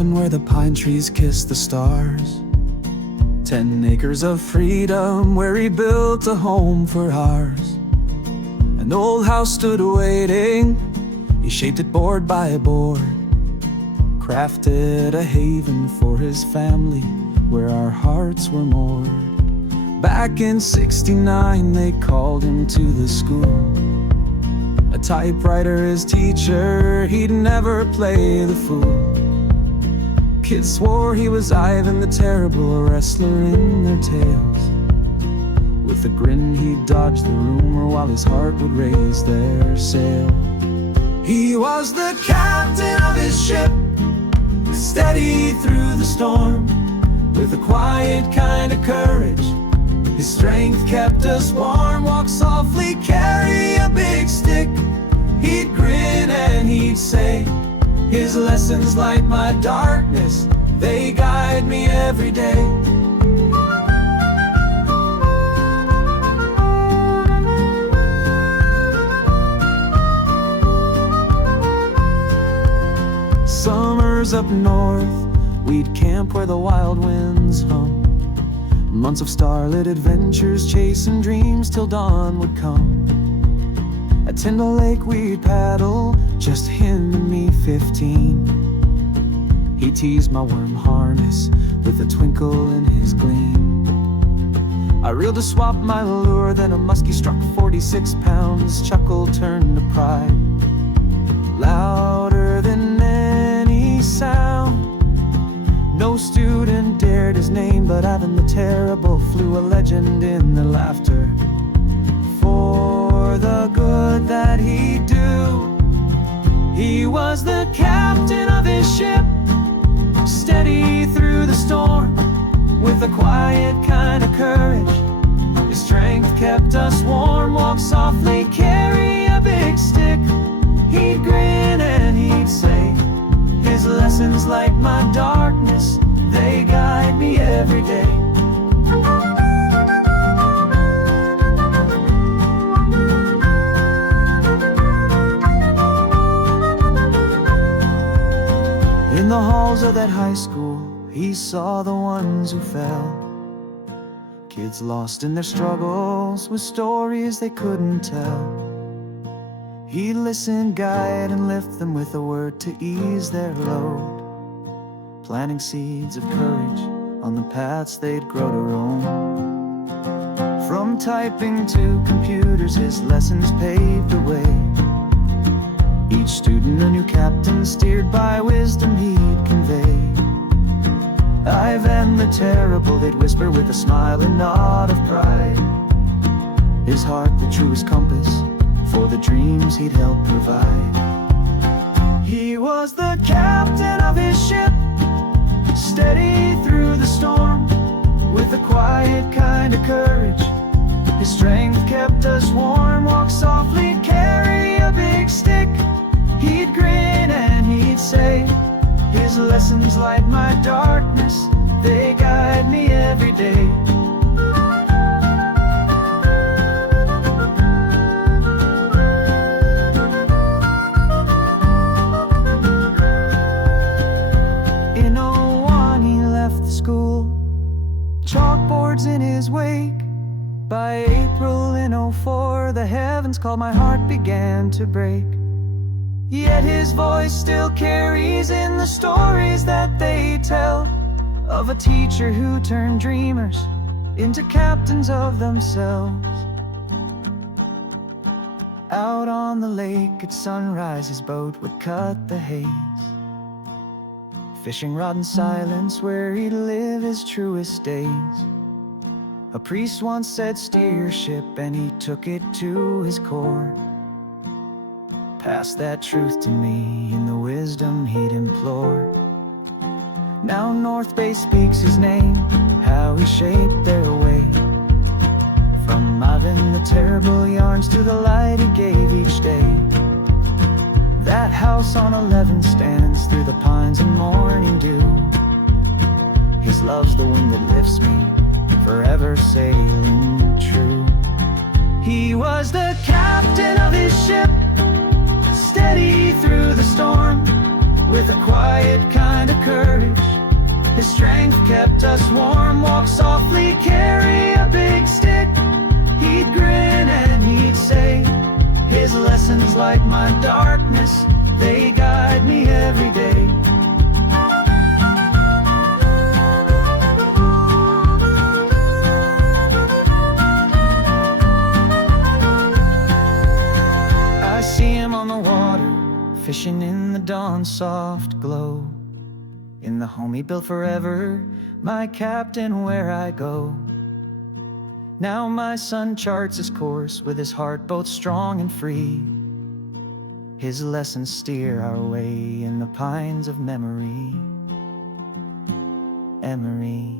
heaven where the pine trees kiss the stars. 10 acres of freedom where he built a home for ours. An old house stood waiting, he shaped it board by board, crafted a haven for his family where our hearts were moored. Back in '69 they called him to the school. A typewriter his teacher, he'd never play the fool. Kids swore he was Ivan the Terrible, a wrestler in their tales. With a grin he'd dodge the rumor while his heart would raise their sail. He was the captain of his ship, steady through the storm. With a quiet kind of courage, his strength kept us warm. Walk softly, carry a big stick. He'd grin and he'd say, his lessons light my darkness, they guide me every day. Summers up north, we'd camp where the wild winds hum. Months of starlit adventures, chasing dreams till dawn would come. At Tyndal Lake we'd paddle, just him and me 15. He teased my worm harness with a twinkle in his gleam. I reeled to swap my lure, then a muskie struck 46 pounds. Chuckle turned to pride, louder than any sound. No student dared his name, but Ivan the Terrible flew a legend in their laughter. For the good that he'd do, he was the captain of his ship, steady through the storm. With a quiet kind of courage, his strength kept us warm. Walk softly, carry a big stick. He'd grin and he'd say, his lessons light my darkness, they guide me every day. In the halls of that high school, he saw the ones who fell. Kids lost in their struggles with stories they couldn't tell. He'd listen, guide, and lift them with a word to ease their load, planting seeds of courage on the paths they'd grow to roam. From typing to computers, his lessons paved the way. Each student a new captain, steered by wisdom he'd convey. Ivan the Terrible, they'd whisper with a smile and nod of pride. His heart the truest compass for the dreams he'd helped provide. He was the captain of his ship, steady through the storm. With a quiet kind of courage, his strength kept us warm. Walk softly, carry a big stick. He'd grin and he'd say, his lessons light my darkness, they guide me every day. In '01 he left the school, chalkboards in his wake. By April in '04 the heavens called, my heart began to break. Yet his voice still carries in the stories that they tell, of a teacher who turned dreamers into captains of themselves. Out on the lake at sunrise his boat would cut the haze, fishing rod in silence where he'd live his truest days. A priest once said, steer your ship, and he took it to his core. Pass that truth to me in the wisdom he'd implore. Now North Bay speaks his name, how he shaped their way. From Ivan the Terrible yarns to the light he gave each day. That house on 11 stands through the pines and morning dew. His love's the wind that lifts me, forever sailing true. He was the captain of his ship, steady through the storm. With a quiet kind of courage, His strength kept us warm. Walk softly, carry a big stick. He'd grin and he'd say, his lessons light my darkness, they guide me every day. I see him on the water, fishing in the dawn's soft glow. In the home he built forever, my captain where I go. Now my son charts his course with his heart both strong and free. His lessons steer our way in the pines of memory. Emery.